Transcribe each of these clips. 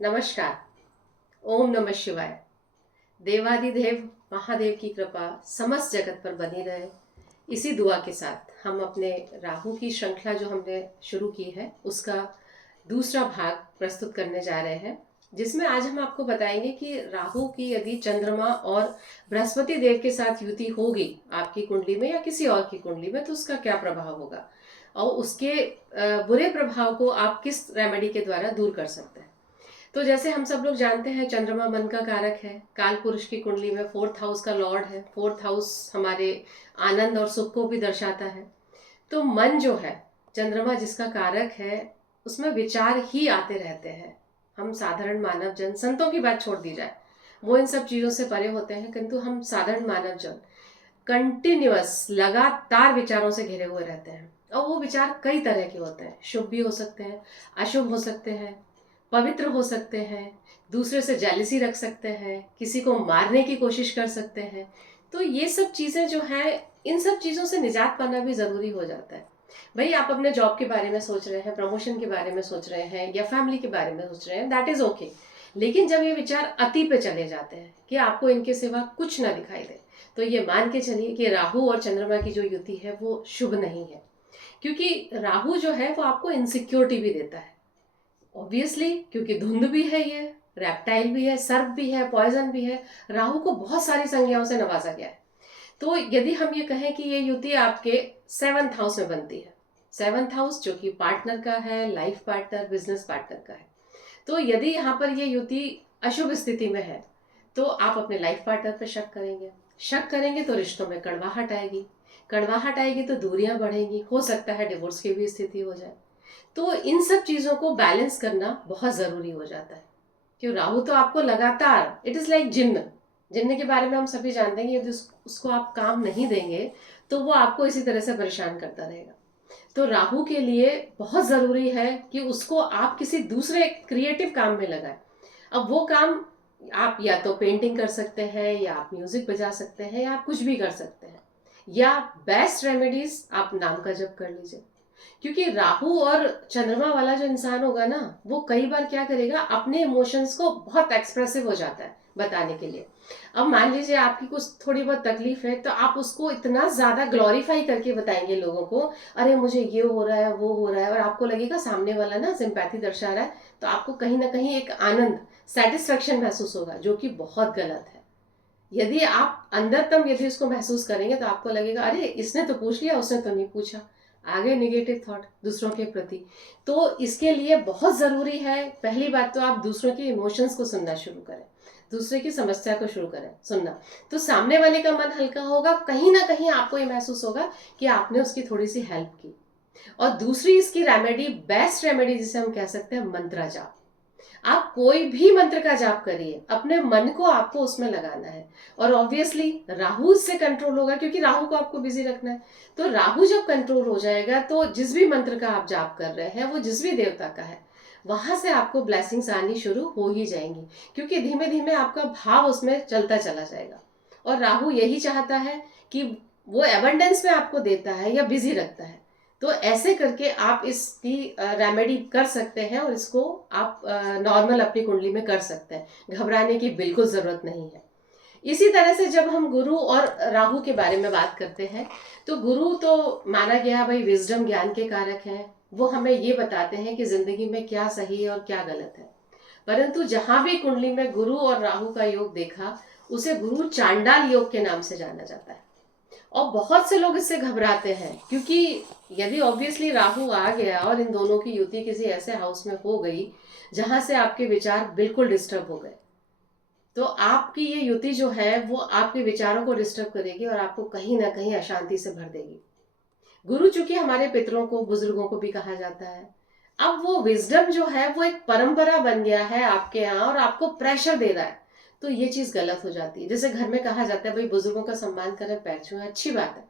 नमस्कार। ओम नमः शिवाय। देवादिदेव महादेव की कृपा समस्त जगत पर बनी रहे, इसी दुआ के साथ हम अपने राहु की श्रृंखला जो हमने शुरू की है उसका दूसरा भाग प्रस्तुत करने जा रहे हैं, जिसमें आज हम आपको बताएंगे कि राहु की यदि चंद्रमा और बृहस्पति देव के साथ युति होगी आपकी कुंडली में या किसी और की कुंडली में, तो उसका क्या प्रभाव होगा और उसके बुरे प्रभाव को आप किस रेमेडी के द्वारा दूर कर सकते हैं। तो जैसे हम सब लोग जानते हैं, चंद्रमा मन का कारक है। काल पुरुष की कुंडली में फोर्थ हाउस का लॉर्ड है। फोर्थ हाउस हमारे आनंद और सुख को भी दर्शाता है। तो मन जो है, चंद्रमा जिसका कारक है, उसमें विचार ही आते रहते हैं। हम साधारण मानव जन, संतों की बात छोड़ दी जाए, वो इन सब चीज़ों से परे होते हैं, किंतु हम साधारण मानव जन कंटिन्यूअस लगातार विचारों से घिरे हुए रहते हैं। और वो विचार कई तरह के होते हैं, शुभ भी हो सकते हैं, अशुभ हो सकते हैं, पवित्र हो सकते हैं, दूसरे से जेलिसी रख सकते हैं, किसी को मारने की कोशिश कर सकते हैं। तो ये सब चीज़ें जो है, इन सब चीज़ों से निजात पाना भी ज़रूरी हो जाता है। भाई, आप अपने जॉब के बारे में सोच रहे हैं, प्रमोशन के बारे में सोच रहे हैं या फैमिली के बारे में सोच रहे हैं, दैट इज़ ओके। लेकिन जब ये विचार अति पे चले जाते हैं कि आपको इनके सिवा कुछ ना दिखाई दे, तो ये मान के चलिए कि राहु और चंद्रमा की जो युति है वो शुभ नहीं है। क्योंकि राहु जो है वो आपको इनसिक्योरिटी भी देता है, ऑब्वियसली, क्योंकि धुंध भी है, ये रेप्टाइल भी है, सर्प भी है, पॉइजन भी है। राहु को बहुत सारी संज्ञाओं से नवाजा गया है। तो यदि हम ये कहें कि ये युति आपके सेवंथ हाउस में बनती है, सेवंथ हाउस जो कि पार्टनर का है, लाइफ पार्टनर, बिजनेस पार्टनर का है, तो यदि यहाँ पर ये युति अशुभ स्थिति में है, तो आप अपने लाइफ पार्टनर पर शक करेंगे। शक करेंगे तो रिश्तों में कड़वाहट आएगी, कड़वाहट आएगी तो दूरियां बढ़ेंगी, हो सकता है डिवोर्स की भी स्थिति हो जाए। तो इन सब चीज़ों को बैलेंस करना बहुत ज़रूरी हो जाता है। क्यों, राहु तो आपको लगातार, इट इज़ लाइक जिन्न। जिन्न के बारे में हम सभी जानते हैं, यदि उसको आप काम नहीं देंगे तो वो आपको इसी तरह से परेशान करता रहेगा। तो राहु के लिए बहुत ज़रूरी है कि उसको आप किसी दूसरे क्रिएटिव काम में लगाएं। अब वो काम आप या तो पेंटिंग कर सकते हैं, या आप म्यूजिक बजा सकते हैं, या आप कुछ भी कर सकते हैं, या बेस्ट रेमेडीज आप नाम का जप कर लीजिए। क्योंकि राहु और चंद्रमा वाला जो इंसान होगा ना, वो कई बार क्या करेगा, अपने इमोशंस को बहुत एक्सप्रेसिव हो जाता है बताने के लिए। अब मान लीजिए आपकी कुछ थोड़ी बहुत तकलीफ है, तो आप उसको इतना ज्यादा ग्लोरीफाई करके बताएंगे लोगों को, अरे मुझे ये हो रहा है, वो हो रहा है, और आपको लगेगा सामने वाला ना सिंपैथी दर्शा रहा है, तो आपको कहीं ना कहीं एक आनंद, सेटिस्फेक्शन महसूस होगा, जो कि बहुत गलत है। यदि आप अंदरतम यदि उसको महसूस करेंगे तो आपको लगेगा, अरे इसने तो पूछ लिया, उसने तो नहीं पूछा। आगे निगेटिव थॉट दूसरों के प्रति। तो इसके लिए बहुत ज़रूरी है, पहली बात तो आप दूसरों के इमोशंस को सुनना शुरू करें, दूसरे की समस्या को शुरू करें सुनना। तो सामने वाले का मन हल्का होगा, कहीं ना कहीं आपको ये महसूस होगा कि आपने उसकी थोड़ी सी हेल्प की। और दूसरी इसकी रेमेडी, बेस्ट रेमेडी जिसे हम कह सकते हैं, मंत्र जाप। आप कोई भी मंत्र का जाप करिए, अपने मन को आपको उसमें लगाना है। और ऑब्वियसली राहु से कंट्रोल होगा, क्योंकि राहु को आपको बिजी रखना है। तो राहु जब कंट्रोल हो जाएगा, तो जिस भी मंत्र का आप जाप कर रहे हैं, वो जिस भी देवता का है, वहां से आपको ब्लेसिंग्स आनी शुरू हो ही जाएंगी, क्योंकि धीमे धीमे आपका भाव उसमें चलता चला जाएगा। और राहु यही चाहता है कि वो एबंडेंस में आपको देता है या बिजी रखता है। तो ऐसे करके आप इसकी रेमेडी कर सकते हैं, और इसको आप नॉर्मल अपनी कुंडली में कर सकते हैं। घबराने की बिल्कुल ज़रूरत नहीं है। इसी तरह से जब हम गुरु और राहु के बारे में बात करते हैं, तो गुरु तो माना गया भाई विजडम, ज्ञान के कारक हैं। वो हमें ये बताते हैं कि जिंदगी में क्या सही है और क्या गलत है। परंतु जहां भी कुंडली में गुरु और राहु का योग देखा, उसे गुरु चांडाल योग के नाम से जाना जाता है। और बहुत से लोग इससे घबराते हैं, क्योंकि यदि ऑब्वियसली राहु आ गया और इन दोनों की युति किसी ऐसे हाउस में हो गई जहां से आपके विचार बिल्कुल डिस्टर्ब हो गए, तो आपकी ये युति जो है वो आपके विचारों को डिस्टर्ब करेगी और आपको कहीं ना कहीं अशांति से भर देगी। गुरु चूंकि हमारे पितरों को, बुजुर्गों को भी कहा जाता है। अब वो विजडम जो है वो एक परंपरा बन गया है आपके यहाँ, और आपको प्रेशर दे रहा है, तो ये चीज गलत हो जाती है। जैसे घर में कहा जाता है भाई बुजुर्गों का सम्मान करें, पैर छुएं, अच्छी बात है।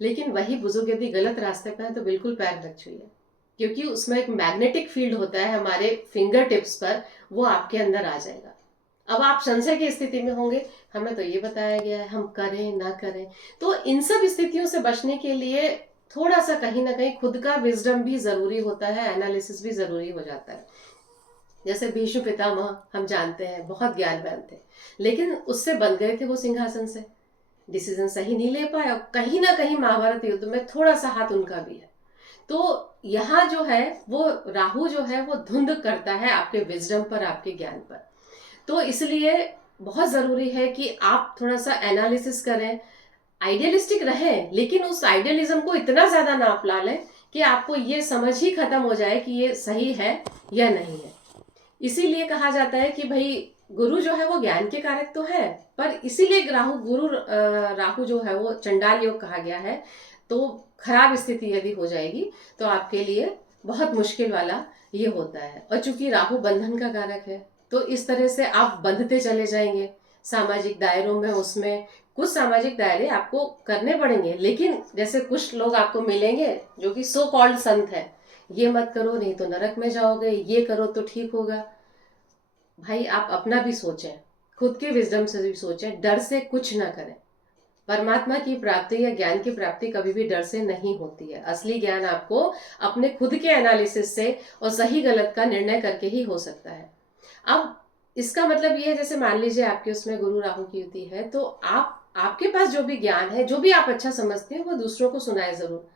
लेकिन वही बुजुर्ग यदि गलत रास्ते पे है, तो बिल्कुल पैर मत छुइए, क्योंकि उसमें एक मैग्नेटिक फील्ड होता है हमारे फिंगर टिप्स पर, वो आपके अंदर आ जाएगा। अब आप संशय की स्थिति में होंगे, हमें तो ये बताया गया है, हम करें ना करें। तो इन सब स्थितियों से बचने के लिए थोड़ा सा कहीं ना कहीं खुद का विजडम भी जरूरी होता है, एनालिसिस भी जरूरी हो जाता है। जैसे भीष्म पितामह हम जानते हैं बहुत ज्ञानवान थे, लेकिन उससे बंध गए थे वो सिंहासन से, डिसीजन सही नहीं ले पाए, और कहीं ना कहीं महाभारत युद्ध में थोड़ा सा हाथ उनका भी है। तो यहाँ जो है वो राहु जो है वो धुंध करता है आपके विजडम पर, आपके ज्ञान पर। तो इसलिए बहुत जरूरी है कि आप थोड़ा सा एनालिसिस करें, आइडियलिस्टिक रहें, लेकिन उस आइडियलिज्म को इतना ज्यादा ना अपना लें कि आपको ये समझ ही खत्म हो जाए कि ये सही है या नहीं है। इसीलिए कहा जाता है कि भाई गुरु जो है वो ज्ञान के कारक तो है, पर इसीलिए राहु जो है वो चंडाल योग कहा गया है। तो खराब स्थिति यदि हो जाएगी तो आपके लिए बहुत मुश्किल वाला ये होता है। और चूंकि राहु बंधन का कारक है, तो इस तरह से आप बंधते चले जाएंगे सामाजिक दायरों में। उसमें कुछ सामाजिक दायरे आपको करने पड़ेंगे, लेकिन जैसे कुछ लोग आपको मिलेंगे जो कि सो कॉल्ड संत है, ये मत करो नहीं तो नरक में जाओगे, ये करो तो ठीक होगा। भाई आप अपना भी सोचें, खुद के विजडम से भी सोचें, डर से कुछ ना करें। परमात्मा की प्राप्ति या ज्ञान की प्राप्ति कभी भी डर से नहीं होती है। असली ज्ञान आपको अपने खुद के एनालिसिस से और सही गलत का निर्णय करके ही हो सकता है। अब इसका मतलब ये है, जैसे मान लीजिए आपके उसमें गुरु राहु की युति है, तो आपके पास जो भी ज्ञान है, जो भी आप अच्छा समझते हैं, वो दूसरों को सुनाए जरूर,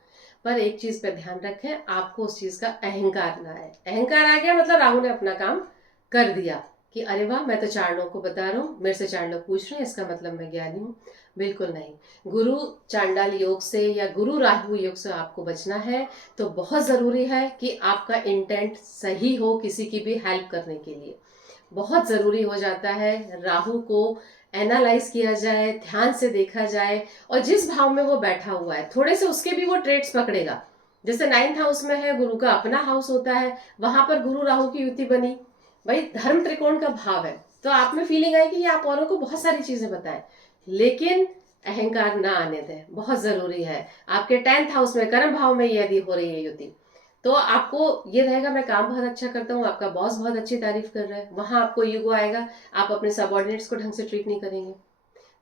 पर एक चीज पे ध्यान रखें, आपको उस चीज का अहंकार ना आए। अहंकार आ गया मतलब राहु ने अपना काम कर दिया कि अरे वाह, मैं तो 4 लोगों को बता रहा हूँ, मेरे से 4 लोग पूछ रहे हैं, इसका मतलब मैं ज्ञानी हूँ। बिल्कुल नहीं। गुरु चांडाल योग से या गुरु राहु योग से आपको बचना है, तो बहुत जरूरी है कि आपका इंटेंट सही हो किसी की भी हेल्प करने के लिए। बहुत ज़रूरी हो जाता है राहु को एनालाइज किया जाए, ध्यान से देखा जाए, और जिस भाव में वो बैठा हुआ है थोड़े से उसके भी वो ट्रेड्स पकड़ेगा। जैसे 9th हाउस में है, गुरु का अपना हाउस होता है, वहां पर गुरु राहु की युति बनी, भाई धर्म त्रिकोण का भाव है, तो आप में फीलिंग आएगी कि आप औरों को बहुत सारी चीजें बताएं, लेकिन अहंकार ना आने दें। बहुत जरूरी है। आपके 10th हाउस में कर्म भाव में यदि हो रही है युति, तो आपको ये रहेगा मैं काम बहुत अच्छा करता हूँ, आपका बॉस बहुत अच्छी तारीफ कर रहा है, वहां आपको ईगो आएगा, आप अपने सबॉर्डिनेट्स को ढंग से ट्रीट नहीं करेंगे।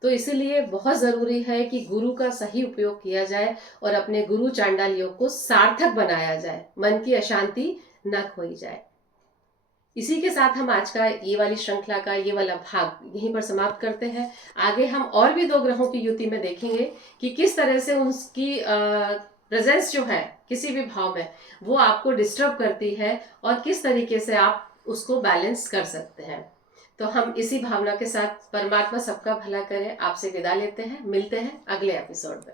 तो इसीलिए बहुत जरूरी है कि गुरु का सही उपयोग किया जाए और अपने गुरु चांडाल योग को सार्थक बनाया जाए, मन की अशांति न खोई जाए। इसी के साथ हम आज का ये वाली श्रृंखला का ये वाला भाग यहीं पर समाप्त करते हैं। आगे हम और भी 2 ग्रहों की युति में देखेंगे कि किस तरह से उनकी प्रेजेंस जो है किसी भी भाव में वो आपको डिस्टर्ब करती है, और किस तरीके से आप उसको बैलेंस कर सकते हैं। तो हम इसी भावना के साथ, परमात्मा सबका भला करे, आपसे विदा लेते हैं। मिलते हैं अगले एपिसोड में।